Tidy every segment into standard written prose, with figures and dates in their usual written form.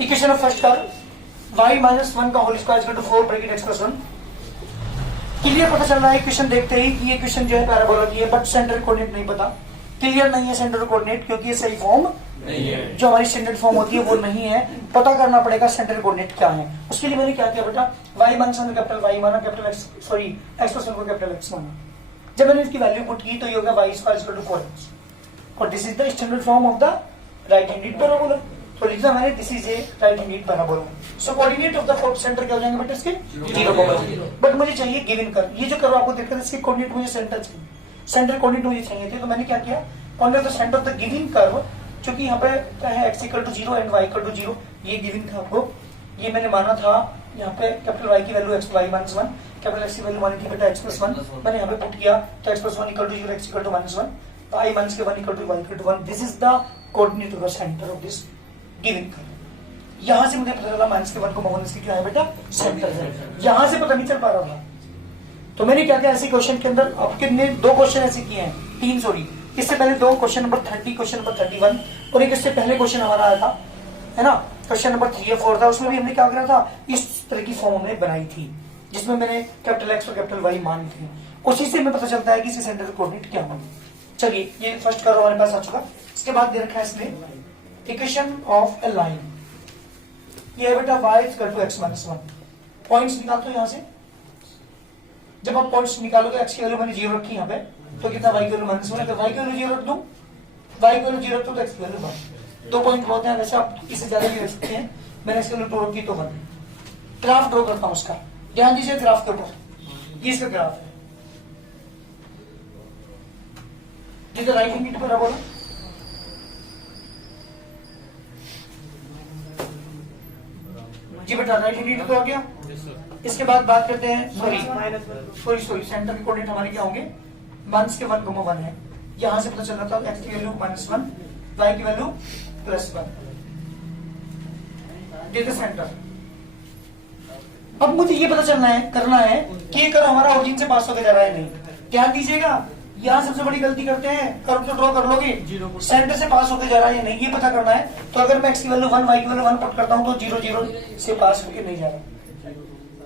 Equation of first कर y minus 1 का whole square equal to 4 bracket x plus 1। Clear पता चल रहा है क्वेश्चन देखते ही कि ये क्वेश्चन जो है पैराबोला की है, बट सेंटर कोऑर्डिनेट नहीं पता। क्लियर नहीं है सेंटर कोऑर्डिनेट, क्योंकि ये सही फॉर्म नहीं है, जो हमारी स्टैंडर्ड फॉर्म होती है वो नहीं है। पता करना पड़ेगा सेंटर कोऑर्डिनेट क्या है। उसके लिए मैंने क्या किया बेटा, y माइनस 1 कैपिटल Y माना, capital x sorry x plus 1 को कैपिटल x माना। जब मैंने इसकी वैल्यू पुट की तो ये होगा y square equal to 4x और this is the standard form of the right handed parabola. तो लिखा मैंने this is a right handed parabola. So coordinate of the fourth centre क्या हो जाएंगे बेटा इसके 0, बट मुझे चाहिए गिवन कर्व। ये जो कर्व आपको दिख रहा है इसके कोऑर्डिनेट मुझे सेंटर चाहिए, सेंटर कोऑर्डिनेट मुझे चाहिए थे। तो मैंने क्या किया, coordinate of the centre of the given curve, क्योंकि यहाँ पे क्या है x equal to 0 and y equal to 0, ये गिवन था आपको। ये मैंने माना था यहाँ पे कैपिटल Y की value x y minus 1, capital x की वैल्यू मानी थी बेटा x प्लस 1। मैंने यहाँ पे पुट किया तो x plus 1 equal to 0, x equal to minus 1, y minus के 1 equal to y equal to 1। This is the coordinate of the centre of this given curve. यहाँ से मुझे पता चला माइनस के 1 को माइनस की क्या है बेटा सेंटर है। यहाँ से पता नहीं चल पा रहा था, तो मैंने क्या किया, ऐसे क्वेश्चन के अंदर अब कितने 2 क्वेश्चन ऐसे किए हैं, 3 सॉरी। इससे पहले 2 क्वेश्चन नंबर 30, क्वेश्चन नंबर 31 और एक इससे पहले क्वेश्चन हमारा आया था, है ना, क्वेश्चन नंबर 3 या 4 था। उसमें भी हमने क्या करा था, इस तरह की फॉर्म हमने बनाई थी जिसमें मैंने कैपिटल X और कैपिटल Y मानी थी। उसी से हमें पता चलता है कि इसके सेंटर कोऑर्डिनेट क्या होंगे। चलिए ये फर्स्ट कर्व हमारे पास आ चुका। इसके बाद दे रखा है इसमें इक्वेशन ऑफ ए लाइन। ये है बेटा y equal to x minus 1। Points निकालते हो यहाँ से। जब आप पॉइंट्स निकालोगे, x की वैल्यू मैंने 0 रखी यहाँ पे, तो कितना y की वैल्यू माइनस 1 है। y की वैल्यू 0 रख दूं, y की वैल्यू 0 रख दूं तो x की वैल्यू 1। 2 पॉइंट होते हैं, वैसे आप इससे ज्यादा भी रख सकते हैं। मैंने x की वैल्यू 2 रखी तो 1। ग्राफ ड्रॉ करता हूं उसका, ध्यान दीजिए ग्राफ के ऊपर। ये इसका ग्राफ है, जिधर राइट हैंड पर बोला जी बेटा, राइट हैंड तो आ गया। इसके बाद बात करते हैं सॉरी सेंटर के कोऑर्डिनेट हमारे क्या होंगे, माइनस के 1, 1 है। यहां से पता चल रहा था x की वैल्यू माइनस 1, y की वैल्यू प्लस 1, ये सेंटर। अब मुझे ये पता चलना है, करना है कि ये कर्व हमारा ओरिजिन से पास होकर जा रहा है नहीं। ध्यान दीजिएगा, यहाँ सबसे बड़ी गलती करते हैं, कर्व तो ड्रॉ कर लोगे, सेंटर से पास होकर जा रहा है या नहीं ये पता करना है। तो अगर मैं x की वैल्यू 1, y की वैल्यू 1 पुट करता हूँ तो 0, 0 से पास होकर नहीं जा रहा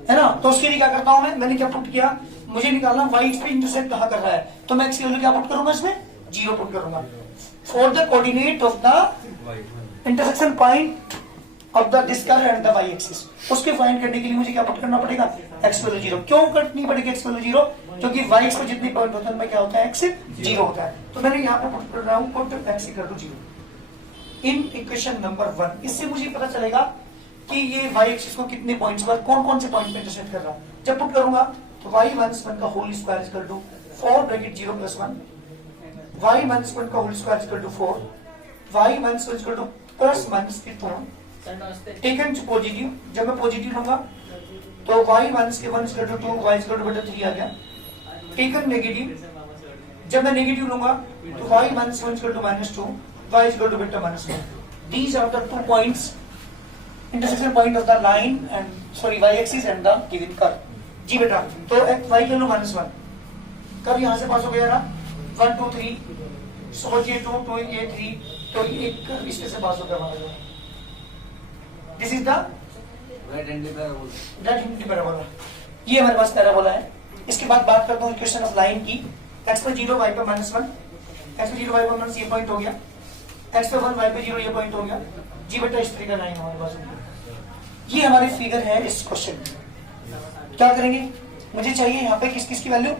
है ना। तो उसके लिए क्या करता हूं मैंने क्या पुट किया, मुझे निकालना y इस पे इंटरसेक्ट कहां कर रहा है, तो मैं x की वैल्यू क्या पुट करूंगा, इसमें 0 पुट करूंगा। For the coordinate of the intersection point of the this curve and the y axis, उसके फाइंड करने के लिए मुझे क्या पुट करना पड़ेगा, x वैल्यू 0। क्यों करनी पड़ेगी x वैल्यू 0, क्योंकि y एक्सिस पे जितने पॉइंट होते हैं उनमें क्या होता है, x 0 होता है। तो मैंने यहाँ पे पुट कर रहा हूँ put x equal to 0 in equation number 1। इससे मुझे पता चलेगा कि ये y एक्सिस को कितने पॉइंट्स पर कौन कौन से पॉइंट पे इंटरसेक्ट कर रहा हूं। जब पुट करूंगा तो y माइनस 1 का whole square equal to 4 bracket 0 plus 1, y minus 1 का whole square equal to 4, y minus 1 equal to plus minus के 2 टेकन टू पॉजिटिव। जब मैं पॉजिटिव लूंगा तो y माइनस के 1 equal to 2, y equal to बेटा 3 आ गया। टेकन नेगेटिव, जब मैं नेगेटिव लूंगा तो y minus 1 equal to minus 2, y equal to बेटा minus 1। These are the 2 points intersection point of the line and sorry y axis and the given curve. जी बेटा, तो y की वैल्यू माइनस 1 कब यहां से पास हो गया ना, 1 2 3 समझिए 2 2 ये 3, तो ये एक इसमें से पास हो गया हमारा। This is the right hand parabola. ये हमारे पास पैराबोला है। इसके बाद बात करता हूं इक्वेशन ऑफ लाइन की। x पर 0 y पर माइनस 1, x पर 0 y पर माइनस ये पॉइंट हो गया, x पर 1 y पर 0 ये पॉइंट हो गया। जी बेटा, इस तरीके का लाइन हमारे पास होगी। ये हमारी फिगर है इस क्वेश्चन में। क्या करेंगे, मुझे चाहिए यहाँ पे किस किस की वैल्यू,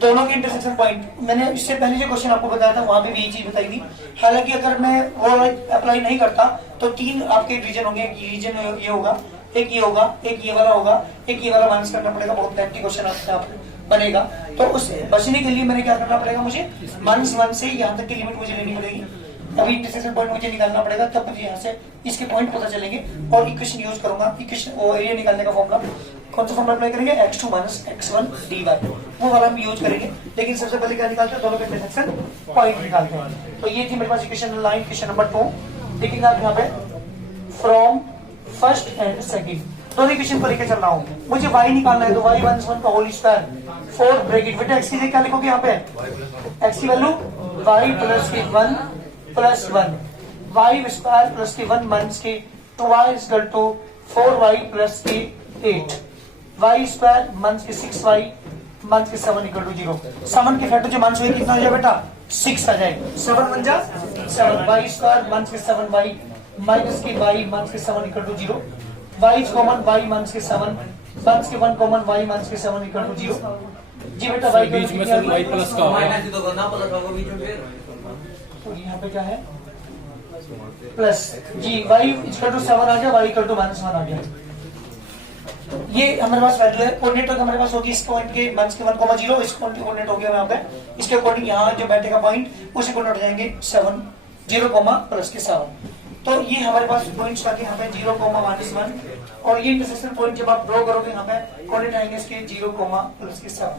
दोनों के इंटरसेक्शन पॉइंट। मैंने इससे पहले जो क्वेश्चन आपको बताया था वहां पे भी ये चीज बताई थी। हालांकि अगर मैं वो अप्लाई नहीं करता तो 3 आपके रीजन होंगे। रीजन ये होगा, एक ये होगा, एक ये वाला होगा, एक ये वाला माइनस करना पड़ेगा। बहुत लेंथी क्वेश्चन बनेगा, तो उससे बचने के लिए मैंने क्या करना पड़ेगा, मुझे -1 से यहाँ तक की लिमिट मुझे लेनी पड़ेगी। अभी इंटरसेक्शन पॉइंट मुझे निकालना पड़ेगा, तब मुझे यहाँ से इसके पॉइंट पता चलेंगे और इक्वेशन यूज करूंगा। इक्वेशन और एरिया निकालने का फॉर्मूला कौन सा फॉर्मूला अप्लाई करेंगे, x2 माइनस x1 dy, वो वाला हम यूज करेंगे। लेकिन सबसे पहले क्या निकालते हैं, दोनों के इंटरसेक्शन पॉइंट निकालते हैं। तो ये थी मेरे पास इक्वेशन लाइन, इक्वेशन नंबर 2। देखिएगा आप यहाँ पे फ्रॉम फर्स्ट एंड सेकंड दोनों इक्वेशन को लेकर चल रहा हूँ। मुझे y निकालना है, तो y माइनस 1 का होल स्क्वायर 4 ब्रैकेट बेटा x की जगह क्या लिखोगे यहाँ पे, x की value y plus 1 plus 1, Y square plus के 1 माइनस के 2y equal to 4y plus के 8, वाई स्क्वायर माइनस के 6y माइनस के 7 इक्वल टू 0। 7 के फैक्टर जो माइनस हुए कितना हो जाए बेटा 6 आ जाए, 7 बन जा 7, वाई स्क्वायर माइनस के 7y माइनस के y माइनस के 7 equal to 0, y common y minus के 7 माइनस के 1 कॉमन y माइनस के 7 इक्वल टू 0। जी बेटा y बीच में से y प्लस का होगा। तो यहाँ पे क्या है प्लस जी y इक्वल टू 7 आ गया, y इक्वल टू -1 आ गया। ये हमारे पास वैल्यू है, कोऑर्डिनेट हमारे पास होगी इस पॉइंट के माइनस के 1,0, इस पॉइंट के कोऑर्डिनेट हो गया यहाँ पे, इसके अकॉर्डिंग यहाँ जो बैठेगा पॉइंट उसी कोऑर्डिनेट हो जाएंगे 7 0 प्लस के 7। तो ये हमारे पास पॉइंट्स आगे यहाँ पे 0, -1 और ये इंटरसेक्शन पॉइंट जब आप ड्रॉ करोगे यहाँ पे कोऑर्डिनेट आएंगे इसके 0, प्लस के 7।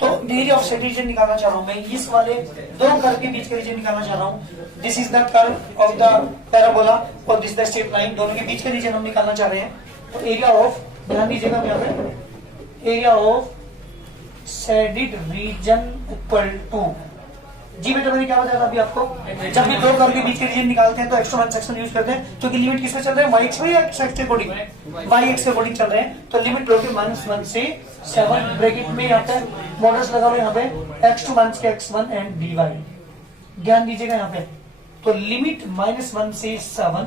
तो एरिया ऑफ सेट रीजन निकालना चाह रहा हूँ मैं, इस वाले दो कर्व के बीच का रीजन निकालना चाह रहा हूँ। This is the curve of the parabola और दिस द स्ट्रेट लाइन, दोनों के बीच का रीजन हम निकालना चाह रहे हैं। तो एरिया ऑफ, ध्यान दीजिएगा यहाँ पे, area of shaded region equal to, जी बेटा मैंने क्या बताया था अभी आपको, जब भी दो कर्व के बीच के रीजन निकालते हैं तो एक्स1 सेक्शन यूज करते हैं, क्योंकि लिमिट किससे चल रहे हैं, y एक्स या x के अकॉर्डिंग, y एक्स के अकॉर्डिंग चल रहे हैं। तो लिमिट लोगे -1 से 7 ब्रैकेट में यहाँ पे मॉडल्स लगा हुए, यहाँ पे x2 माइनस के x1 एंड dy, ध्यान दीजिएगा यहाँ पे। तो लिमिट -1 से 7,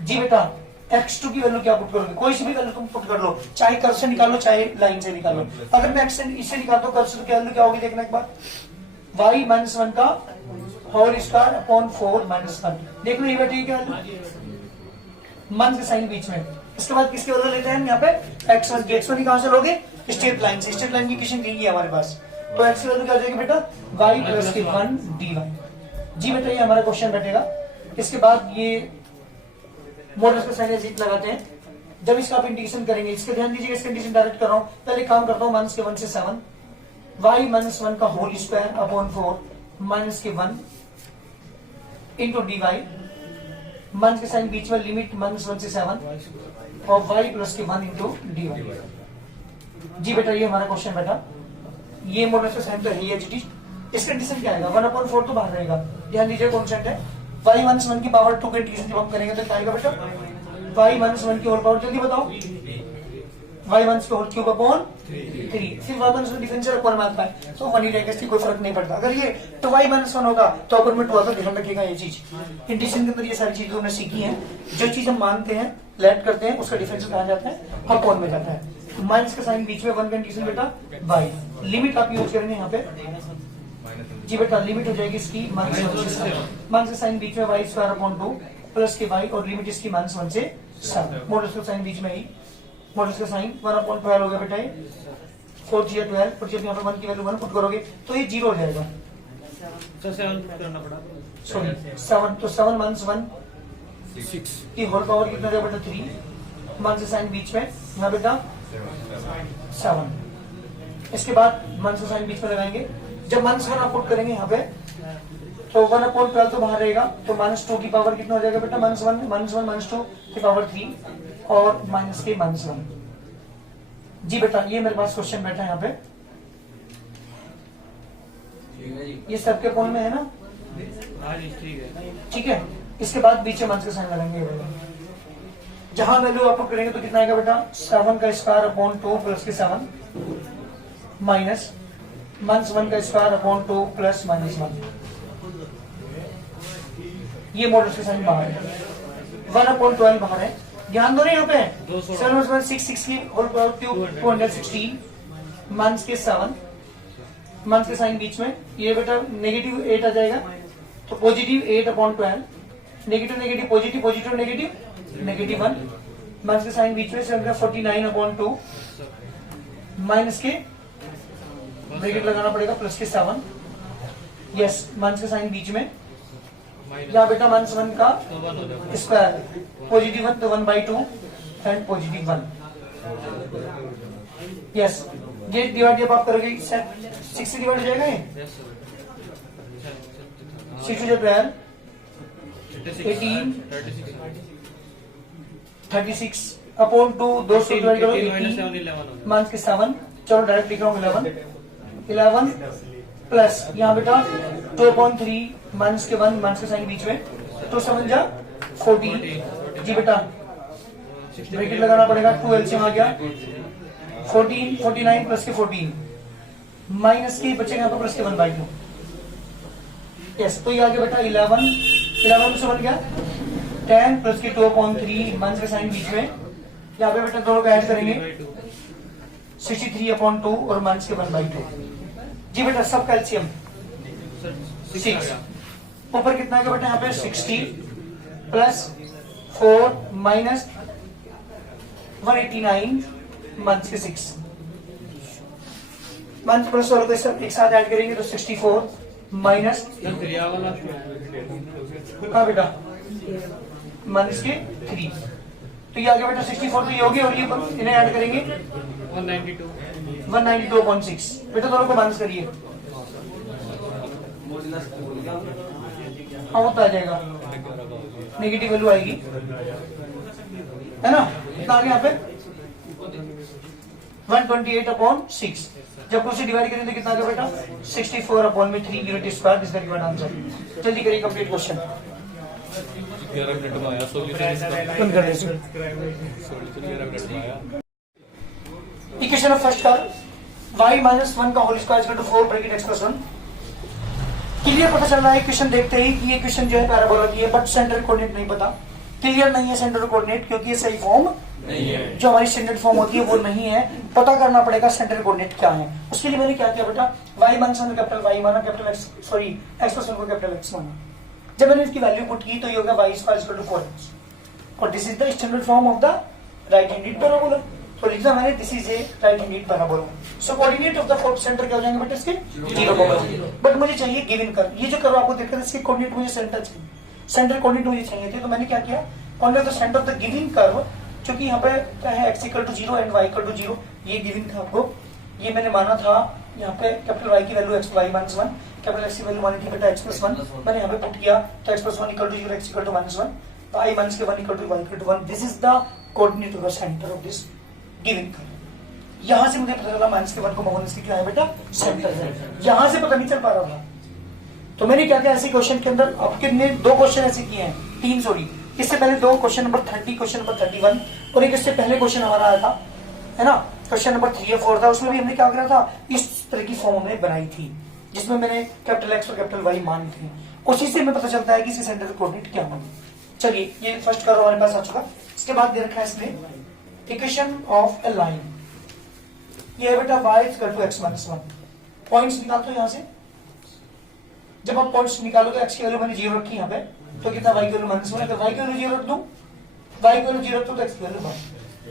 जी बेटा x2 की वैल्यू क्या पुट करोगे, कोई सी भी वैल्यू तुम पुट कर लो, चाहे कर्व से निकालो चाहे लाइन से निकालो। अगर मैं x इससे निकालता हूँ कर्व से, तो क्या वैल्यू क्या होगी देखना एक बार, y -1 का होल स्क्वायर अपॉन 4 -1, देख लो ये बेटा क्या मन के साइन बीच में। इसके बाद किसके वैल्यू लेते हैं हम यहाँ पे x1 की, x1 कहां से लोगे, स्ट्रेट लाइन से, स्ट्रेट लाइन की इक्वेशन दी है हमारे पास। तो x की वैल्यू क्या हो जाएगी बेटा y प्लस के 1 dy, जी बेटा ये हमारा क्वेश्चन बैठेगा। इसके बाद ये मॉडल्स का साइन एज लगाते हैं, जब इसका आप इंटीग्रेशन करेंगे, इसके ध्यान दीजिएगा, इसका इंटीग्रेशन डायरेक्ट कर रहा हूं, पहले काम करता हूं, माइनस के 1 से 7 y -1 का होल स्क्वायर अपॉन 4 माइनस के 1 इंटू डी वाई, माइनस के साइन बीच में, लिमिट -1 से 7 और y प्लस के 1 इंटू डी वाई। जी बेटा ये हमारा क्वेश्चन बेटा, ये मॉडल का साइन तो है एच डी। इसका कंडीशन क्या आएगा, 1/4 तो बाहर रहेगा, ध्यान दीजिए कॉन्स्टेंट है। y -1 की पावर 2 का इंटीग्रेशन जब हम करेंगे तो क्या आएगा बेटा, y -1 की होल पावर, जल्दी बताओ, y -1 की होल क्यूब अपॉन 3, फिर y -1 डिफरेंशियल अपॉन में आता है, तो 1 ही रहेगा, इसकी कोई फर्क नहीं पड़ता। अगर ये तो y -1 होगा तो अपर में 2 आता, ध्यान रखिएगा ये चीज। इंटीग्रेशन के अंदर ये सारी चीजें हमने सीखी हैं, जो चीज हम मानते हैं लेट करते हैं उसका डिफरेंशियल कहा जाता है, अपॉन में जाता है। माइनस का साइन बीच में 1 का इंटीग्रेशन बेटा y, लिमिट आप यूज करेंगे यहाँ पे, जी बेटा लिमिट हो जाएगी इसकी -1 से साइन बीच में y स्क्वायर अपॉन 2 प्लस के y, और लिमिट इसकी -1 से 7, मॉडल्स का साइन बीच में ही, मॉडल्स का साइन 1/12 हो गया बेटा, 4 जी 12, और जब यहाँ पे 1 की वैल्यू 1 पुट करोगे तो ये 0 हो जाएगा, तो 7 पुट करना पड़ा, सॉरी 7, तो 7 - 1 6 की होल पावर कितना जाएगा बेटा 3, मान से साइन बीच में यहाँ बेटा 7। इसके बाद मान से साइन बीच में लगाएंगे, जब -1 आप पुट करेंगे यहाँ पे तो 1/12 तो बाहर रहेगा, तो -2 की पावर कितना हो जाएगा बेटा, -1 -2 की पावर 3 और माइनस के -1। जी बेटा ये मेरे पास क्वेश्चन बैठा है यहाँ पे, ये सबके पॉइंट में है ना, ठीक है। इसके बाद बीच में माइनस का साइन लगाएंगे, जहां वैल्यू आप करेंगे तो कितना आएगा बेटा, 7 का स्क्वायर अपॉन 2 प्लस के 7 माइनस -1 का स्क्वायर अपॉन 2 प्लस -1, ये मॉडल के साइन बाहर है, 1/12 बाहर है, ध्यान दो यहाँ पे 7 6 की होल पावर क्यूब 216 माइनस के 7, माइनस के साइन बीच में, ये बेटा नेगेटिव 8 आ जाएगा, तो positive 8/12, negative negative positive, positive negative negative 1, minus के साइन बीच में 49/2 माइनस के ब्रैकेट लगाना पड़ेगा प्लस के 7, यस माइनस के साइन बीच में, यहाँ बेटा -1 का स्क्वायर, पॉजिटिव 1 तो 1/2 एंड पॉजिटिव 1, यस ये डिवाइड जब आप करोगे 6 से डिवाइड हो जाएगा, ये 6 से 12 18 36 अपॉन 2, 2 से डिवाइड करो 18 माइनस के 7, चलो डायरेक्ट लिख रहा हूँ 11 प्लस यहाँ बेटा 2/3 माइनस के 1, माइनस के साइन बीच में तो 7 जा 14 जी बेटा, ब्रैकेट लगाना पड़ेगा, 2 एलसीएम आ गया 14, 49 प्लस के 14 माइनस के बचेगा यहाँ पर प्लस के 1/2। यस, तो ये आ गया बेटा 11 से बन गया 10 प्लस के 2/3 माइनस का साइन बीच में, यहाँ पे बेटा दोनों को ऐड करेंगे 63/2 और माइनस के 1/2 जी बेटा। सब कैल्शियम 6 ऊपर कितना है बेटा यहाँ पे 60 प्लस 4 माइनस 189 माइनस के 6 माइनस प्लस और सब एक साथ ऐड करेंगे तो 64 माइनस हाँ बेटा माइनस के 3, तो ये आ गया बेटा 64, तो ये हो गया और ये इन्हें ऐड करेंगे 192.6 बेटा, दोनों को माइनस करिए, हाँ वो तो आ जाएगा, नेगेटिव वैल्यू आएगी है ना, इतना आ गया यहाँ पे 128/6, जब उसे डिवाइड करेंगे कितना आ गया बेटा 64/3 unit square, this the given answer. जल्दी करिए कंप्लीट क्वेश्चन। 11 मिनट में आया, इक्वेशन ऑफ फर्स्ट कर y माइनस 1 का whole square equal to 4 bracket x plus 1। Clear पता चल रहा है इक्वेशन देखते ही कि ये क्वेश्चन जो है पैराबोला की है, बट सेंटर कोऑर्डिनेट नहीं पता, क्लियर नहीं है सेंटर कोऑर्डिनेट, क्योंकि ये सही फॉर्म नहीं है, जो हमारी स्टैंडर्ड फॉर्म होती है वो नहीं है, पता करना पड़ेगा सेंटर कोऑर्डिनेट क्या है। उसके लिए मैंने क्या किया बेटा, y माइनस 1 कैपिटल Y माना, capital x sorry x plus 1 को कैपिटल x माना, जब मैंने इसकी वैल्यू पुट की तो ये होगा y square equal to 4x, और this is the standard form of the right handed parabola, तो लिखना मैंने this is a right handed parabola. So coordinate of the fourth centre क्या हो जाएंगे बेटा इसके 0, बट मुझे चाहिए गिवन कर्व, ये जो कर्व आपको दिख रहा है इसके कोऑर्डिनेट मुझे सेंटर चाहिए, सेंटर कोऑर्डिनेट मुझे चाहिए थे, तो मैंने क्या किया, coordinate of the centre of the given curve, जो कि यहाँ पे क्या है x equal to 0 and y equal to 0, ये गिवन था आपको, ये मैंने माना था यहाँ पे कैपिटल Y की value x y minus 1, capital x की वैल्यू मानी थी बेटा x प्लस 1, मैंने यहाँ पे पुट किया तो x plus 1 equal to 0, x equal to minus 1, तो I माइनस के 1 equal to y equal to 1, this is the coordinate of the centre of this given curve. यहाँ से मुझे पता चला माइनस के 1 को माइनस की क्या है बेटा सेंटर है, यहाँ से पता नहीं चल पा रहा था, तो मैंने क्या किया ऐसे क्वेश्चन के अंदर, अब कितने 2 क्वेश्चन ऐसे किए हैं, 3 सॉरी, इससे पहले 2 क्वेश्चन नंबर 30, क्वेश्चन नंबर 31 और एक इससे पहले क्वेश्चन हमारा आया था है ना, क्वेश्चन नंबर 3 या 4 था, उसमें भी हमने क्या करा था, इस तरह की फॉर्म हमने बनाई थी जिसमें मैंने कैपिटल x और कैपिटल y मानी थी, उसी से हमें पता चलता है कि इसके सेंटर कोऑर्डिनेट क्या होंगे। चलिए ये फर्स्ट कर्व हमारे पास आ चुका, इसके बाद दे रखा है इसमें इक्वेशन ऑफ ए लाइन, ये है बेटा y equal to x minus 1, points निकालते हो यहाँ से, जब आप पॉइंट्स निकालोगे x की वैल्यू मैंने 0 रखी यहाँ पे, तो कितना y की वैल्यू माइनस 1, अगर y की वैल्यू 0 रख दूं, y की वैल्यू 0 रख दूं तो x की वैल्यू 1,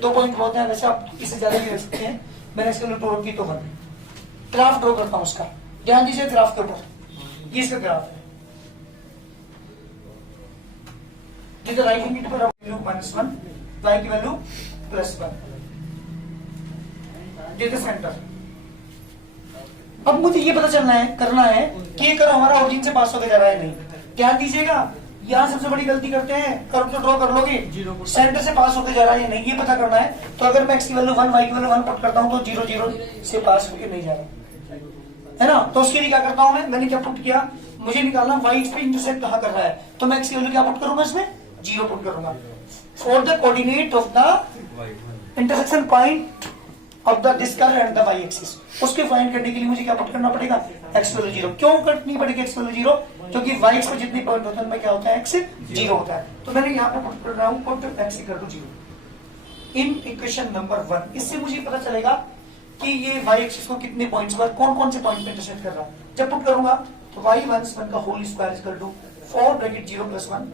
2 पॉइंट होते हैं, वैसे आप इससे ज्यादा भी रख सकते हैं, मैंने इसकी वैल्यू 2 रखी तो 1। ग्राफ ड्रॉ करता हूं उसका, ध्यान दीजिए ग्राफ के ऊपर, ये इसका ग्राफ है, जिधर राइट हैंड पर वैल्यू माइनस 1, y की वैल्यू प्लस 1, जिधर सेंटर। अब मुझे ये पता चलना है, करना है कि ये कर्व हमारा ओरिजिन से पास होकर जा रहा है नहीं, ध्यान दीजिएगा, यहाँ सबसे बड़ी गलती करते हैं, कर्व तो ड्रॉ कर लोगे, सेंटर से पास होकर जा रहा है या नहीं ये पता करना है, तो अगर मैं x की वैल्यू 1 y की वैल्यू 1 पुट करता हूँ तो 0 0 से पास होकर नहीं जा रहा है ना, तो उसके लिए क्या करता हूँ मैंने क्या पुट किया, मुझे निकालना y इस पे इंटरसेक्ट कहाँ कर रहा है, तो मैं x की वैल्यू क्या पुट करूंगा, इसमें 0 पुट करूंगा, for the coordinate of the intersection point of the this curve and the y axis, उसके फाइंड करने के लिए मुझे क्या पुट करना पड़ेगा, x वैल्यू 0, क्यों करनी पड़ेगी x वैल्यू 0, क्योंकि y एक्स पर जितने पॉइंट होते हैं उनमें क्या होता है, x 0 होता है, तो मैंने यहाँ पे पुट कर रहा हूँ put x equal to 0 in equation number 1, इससे मुझे पता चलेगा कि ये y एक्सिस को कितने पॉइंट्स पर कौन कौन से पॉइंट पे इंटरसेक्ट कर रहा है, जब पुट करूंगा तो y माइनस 1 का whole square equal to 4 bracket 0 plus 1,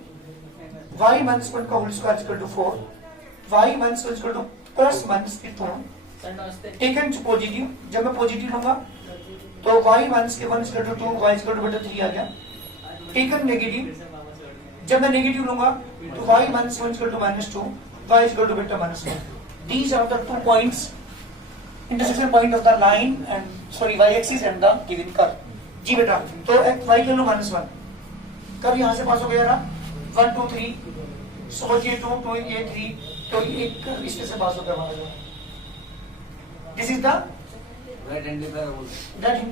y minus 1 का whole square equal to 4, y minus 1 equal to plus minus के 2 टेकन पॉजिटिव, जब मैं पॉजिटिव लूंगा तो y माइनस के 1 equal to 2, y equal to बटा 3 आ गया, टेकन नेगेटिव, जब मैं नेगेटिव लूंगा तो y minus 1 equal to minus 2, y equal to बटा minus 1, these are the 2 points intersection point of the line and sorry y axis and the given curve. जी बेटा, तो y की वैल्यू माइनस 1, कर्व यहां से पास हो गया ना 1 2 3, सो ये 2 2 ये 3, तो ये एक कर्व इसमें से पास होकर हमारा, this is the right hand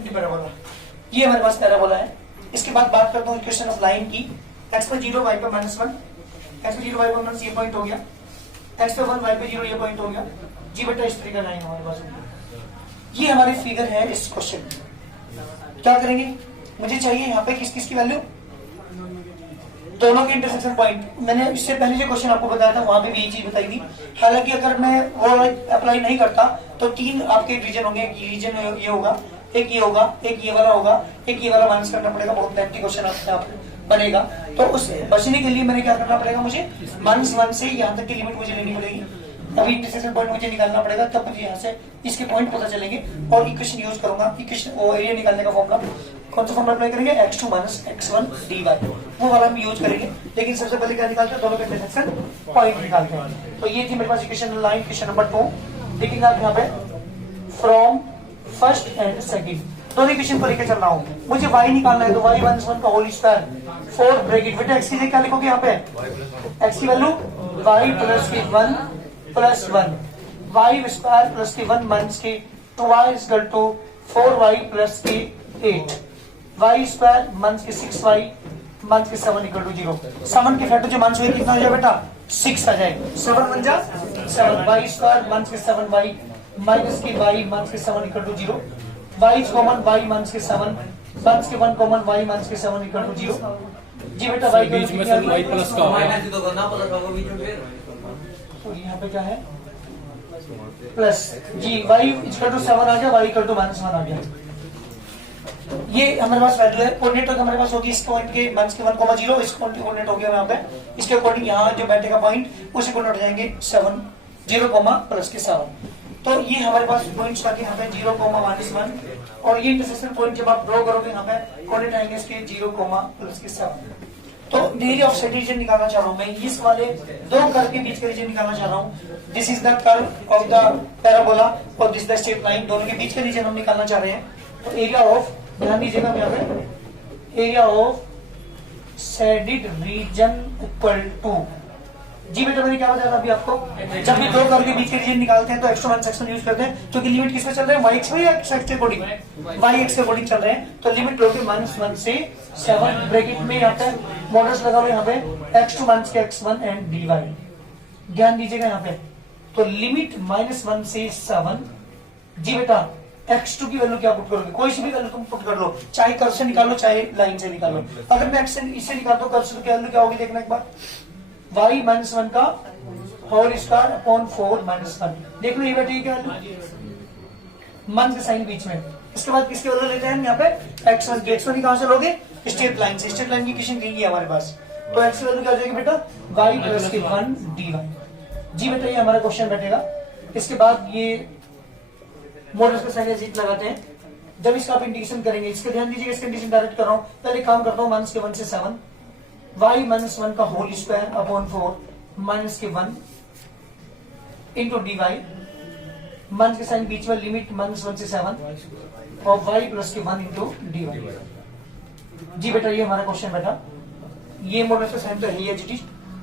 parabola, ये हमारे पास पैराबोला है। इसके बाद बात करता हूँ इक्वेशन ऑफ लाइन की, एक्स पे 0 वाई पे -1, एक्स पे 0 वाई पे माइनस, ये पॉइंट हो गया, एक्स पे 1 वाई पे 0, ये पॉइंट हो गया जी बेटा। इस तरीके का लाइन हमारे पास होगी। ये हमारी फिगर है इस क्वेश्चन। क्या करेंगे, मुझे चाहिए यहाँ पे किस किस की वैल्यू, दोनों के इंटरसेक्शन पॉइंट। मैंने इससे पहले जो क्वेश्चन आपको बताया था वहां पे भी ये चीज बताई थी। हालांकि अगर मैं वो अप्लाई नहीं करता तो 3 आपके रीजन होंगे, एक रीजन ये होगा, एक ये होगा, एक ये वाला होगा, एक ये वाला माइनस करना पड़ेगा। बहुत लेंथी क्वेश्चन आपके बनेगा। तो उस बचने के लिए मैंने क्या करना पड़ेगा, मुझे -1 से यहाँ तक की लिमिट मुझे लेनी पड़ेगी। अभी इंटरसेक्शन पॉइंट मुझे निकालना पड़ेगा, तब मुझे यहाँ से इसके पॉइंट पता चलेंगे और इक्वेशन यूज करूंगा। इक्वेशन वो एरिया निकालने का फॉर्मूला, कौन सा फॉर्मूला अप्लाई करेंगे, x2 - x1 dy, वो वाला हम यूज करेंगे। लेकिन सबसे पहले क्या निकालते हैं, दोनों के इंटरसेक्शन पॉइंट निकालते हैं। तो ये थी मेरे पास इक्वेशन लाइन, इक्वेशन नंबर 2। लेकिन आप यहाँ पे फ्रॉम फर्स्ट एंड सेकंड दोनों इक्वेशन को लेकर चल रहा हूँ। मुझे y निकालना है, तो y - 1 का होल स्क्वायर 4 ब्रैकेट, बेटा x की जगह क्या लिखोगे यहाँ पे, x की वैल्यू y प्लस की 1 प्लस 1, y स्क्वायर प्लस की 1 माइनस की 2y equal to 4y plus की 8, y स्क्वायर माइनस की 6y माइनस की 7 इक्वल टू 0। 7 के फैक्टर जो माइनस हुए कितना हो जाए बेटा, 6 आ जाए। 7 बन जा 7, y स्क्वायर माइनस की 7y माइनस की y माइनस की 7 equal to 0, y common y minus की 7 माइनस की 1 कॉमन y माइनस की 7 इक्वल टू 0। जी बेटा y बीच में सर y प्लस का होगा, तो यहाँ पे क्या है प्लस जी, y इक्वल टू 7 आ गया, y इक्वल टू -1 आ गया। ये हमारे पास वैल्यू है। कोऑर्डिनेट हमारे पास होगी इस पॉइंट के -1, 0, इस पॉइंट के कोऑर्डिनेट हो गया यहाँ पे। इसके अकॉर्डिंग यहाँ जो बैठेगा पॉइंट उसी कोऑर्डिनेट हो जाएंगे 7, 0, प्लस के 7। तो ये हमारे पास पॉइंट्स आके यहाँ पे 0, -1, और ये इंटरसेक्शन पॉइंट जब आप ड्रॉ करोगे यहाँ पे कोऑर्डिनेट आएंगे इसके 0, प्लस के 7। तो एरिया ऑफ सेट रीजन निकालना चाह रहा हूँ मैं, इस वाले दो कर्व के बीच का रीजन निकालना चाह रहा हूँ। This is the curve of the parabola और दिस द स्ट्रेट लाइन, दोनों के बीच का रीजन हम निकालना चाह रहे हैं। तो एरिया ऑफ, ध्यान दीजिएगा यहाँ पे, area of shaded region equal to, जी बेटा मैंने क्या बताया था अभी आपको, जब भी दो कर्व के बीच के रीजन निकालते हैं तो x1 सेक्शन यूज करते हैं, क्योंकि लिमिट किसमें चल रहे हैं, y में या x के अकॉर्डिंग, y के अकॉर्डिंग चल रहे हैं। तो लिमिट लोगे -1 से 7 ब्रैकेट में यहाँ पे मॉडल्स लगा हुए यहाँ पे x2 माइनस के x1 एंड dy, ध्यान दीजिएगा यहाँ पे। तो लिमिट -1 से 7, जी बेटा x2 की वैल्यू क्या पुट करोगे, कोई सी भी वैल्यू तुम पुट कर लो, चाहे कर्व से निकालो चाहे लाइन से निकालो। अगर मैं इससे निकाल दो कर्व से, वैल्यू क्या होगी देखना एक बार, y -1 का होल स्क्वायर अपॉन 4 -1, देख लो ये बेटा क्या वैल्यू, मन के साइन बीच में। इसके बाद किसके वैल्यू लेते हैं यहाँ पे, x1 की। x1 कहां से लोगे, स्ट्रेट लाइन से, स्ट्रेट लाइन की इक्वेशन दी है हमारे पास। तो x की वैल्यू क्या हो जाएगी बेटा, y प्लस के 1 dy, जी बेटा ये हमारा क्वेश्चन बैठेगा। इसके बाद ये मॉडल्स के साइन जीत लगाते हैं, जब इसका आप इंटीग्रेशन करेंगे, इसके ध्यान दीजिएगा, इसका इंटीग्रेशन डायरेक्ट कर रहा हूं, पहले काम करता हूं माइनस के 1 से 7, y -1 का होल स्क्वायर अपॉन 4 माइनस के 1 इंटू डी वाई, माइनस के साइन बीच में, लिमिट -1 से 7 और y प्लस के 1 इंटू डी वाई। जी बेटा ये हमारा क्वेश्चन बेटा, ये मॉडल का साइन तो है ही जी।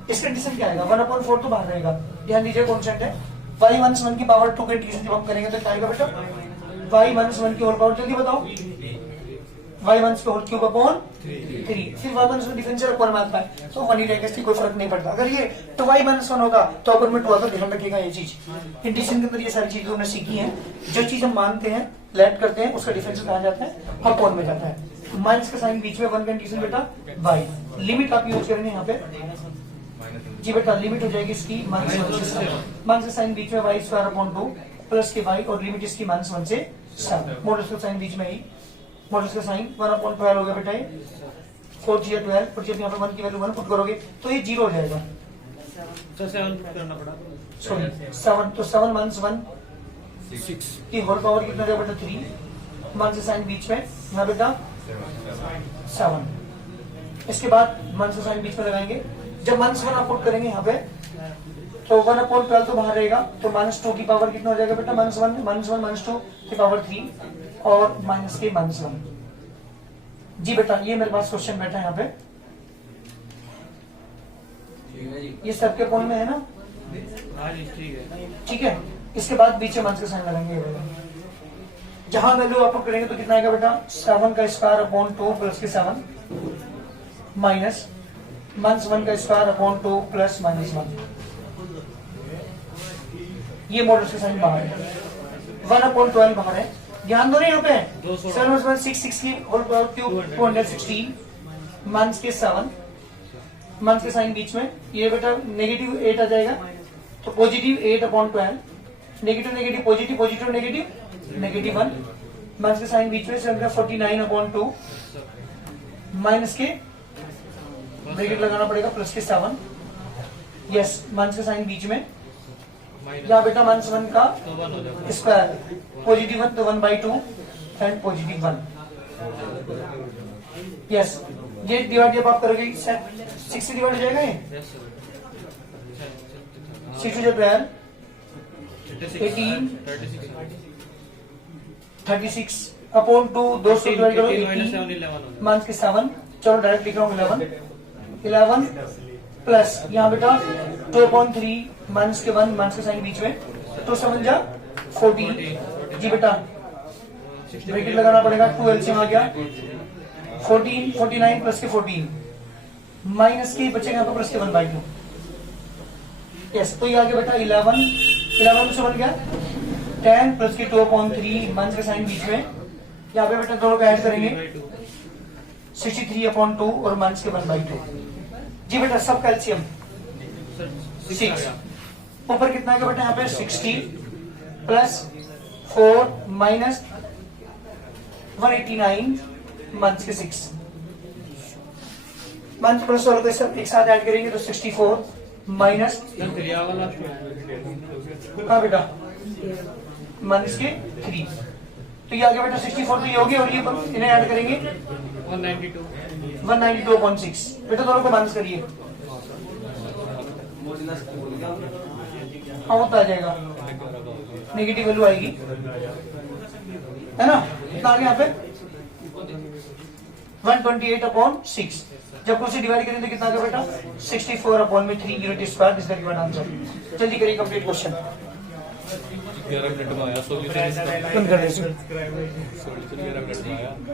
इसका इंटीग्रेशन क्या आएगा, 1/4 तो बाहर रहेगा, ध्यान दीजिए कॉन्स्टेंट है। y -1 की पावर 2 का इंटीग्रेशन जब हम करेंगे तो क्या आएगा बेटा, y -1 की होल पावर, जल्दी बताओ, y -1 का होल क्यूब अपॉन 3, फिर y -1 डिफरेंशियल अपॉन में आता है, तो 1 ही रहेगा, इसकी कोई फर्क नहीं पड़ता। अगर ये तो y -1 होगा तो अपर में 2 आता, ध्यान रखिएगा ये चीज। इंटीग्रेशन के अंदर ये सारी चीजें हमने सीखी हैं, जो चीज हम मानते हैं लेट करते हैं उसका डिफरेंशियल कहा जाता है, अपॉन में जाता है। माइनस का साइन बीच में, 1 का इंटीग्रेशन बेटा y, लिमिट आप यूज करेंगे यहाँ पे, जी बेटा लिमिट हो जाएगी इसकी -1 से साइन बीच में y स्क्वायर अपॉन 2 प्लस के y, और लिमिट इसकी -1 से 7, मॉडल्स का साइन बीच में ही, मॉडल्स का साइन 1/12 हो गया बेटा, ये 4 जी 12, और जब यहाँ पे 1 की वैल्यू 1 पुट करोगे तो ये 0 हो जाएगा, तो 7 करना पड़ा, सॉरी 7, तो 7 - 1 6 की होल पावर कितना हो बेटा 3, 1 से साइन बीच में यहाँ बेटा 7। इसके बाद 1 से साइन बीच में लगाएंगे, जब -1 आप पुट करेंगे यहाँ पे तो 1/12 तो बाहर रहेगा, तो -2 की पावर कितना हो जाएगा बेटा, -1 -2 की पावर 3 और माइनस के -1। जी बेटा ये मेरे पास क्वेश्चन बैठा है यहाँ पे, ये सबके पॉइंट में है ना, ठीक है। इसके बाद बीच में माइनस का साइन लगाएंगे, जहां वैल्यू आप पुट करेंगे तो कितना आएगा बेटा, 7 का स्क्वायर अपॉन 2 प्लस के 7 माइनस -1 का स्क्वायर अपॉन 2 प्लस -1। ये मॉडल्स के साइन बाहर है, 1/12 बाहर है। ध्यान दो नहीं यहाँ पे 7/6 की होल पावर क्यूब 216 मंथ्स के 7 मंथ्स के साइन बीच में। ये बेटा -8 आ जाएगा तो positive 8/12, negative negative positive, positive negative -1 months के साइन बीच में। 49/2 माइनस के ब्रैकेट लगाना पड़ेगा प्लस के 7। यस, मंथ्स के साइन बीच में। यहाँ बेटा -1 का तो 1 हो जाएगा। स्क्वायर पॉजिटिव 1 तो 1/2 एंड पॉजिटिव 1। यस, ये डिवाइड जब आप करोगे 6 से डिवाइड हो जाएगा ये। Yes, sir. 6 to 12 18, 36 अपॉन 2 2 से डिवाइड करो 18 18 -7 11 मंथ के 7। चलो डायरेक्ट लिख रहा हूँ 11 प्लस यहाँ बेटा 2/3 मंथ्स के 1 मंथ्स के साइन बीच में तो 7 जा 14 जी बेटा ब्रैकेट लगाना पड़ेगा 2 एलसीएम आ गया 14 49 प्लस के 14 माइनस के बचेगा यहाँ पे प्लस के 1/2। यस, तो ये आ गया बेटा 11 में से बन गया 10 प्लस के 2/3 मंथ्स के साइन बीच में। यहाँ पे बेटा दोनों को ऐड करेंगे 63/2 और मंथ्स के 1/2। जी बेटा सब कैल्शियम 6 ऊपर कितना है बेटा यहाँ पे 60 प्लस 4 माइनस 189 मंथ्स के 6 मंथ प्लस और को सब एक साथ ऐड करेंगे तो 64 माइनस हाँ बेटा मंथ्स के 3। तो ये आगे बेटा 64 तो ये हो गया और ये इन्हें ऐड करेंगे 192/6। बेटा दोनों को माइनस करिए हाँ होता आ जाएगा नेगेटिव वैल्यू आएगी है ना। कितना आ गया यहाँ पे 128/6। जब उसे डिवाइड करेंगे तो कितना आ गया बेटा 64/3 unit square. This the given answer. जल्दी करिए कंप्लीट क्वेश्चन। 11 मिनट में आया, सॉल्यूशन बंद कर दीजिए। सॉल्यूशन 11 मिनट में आया।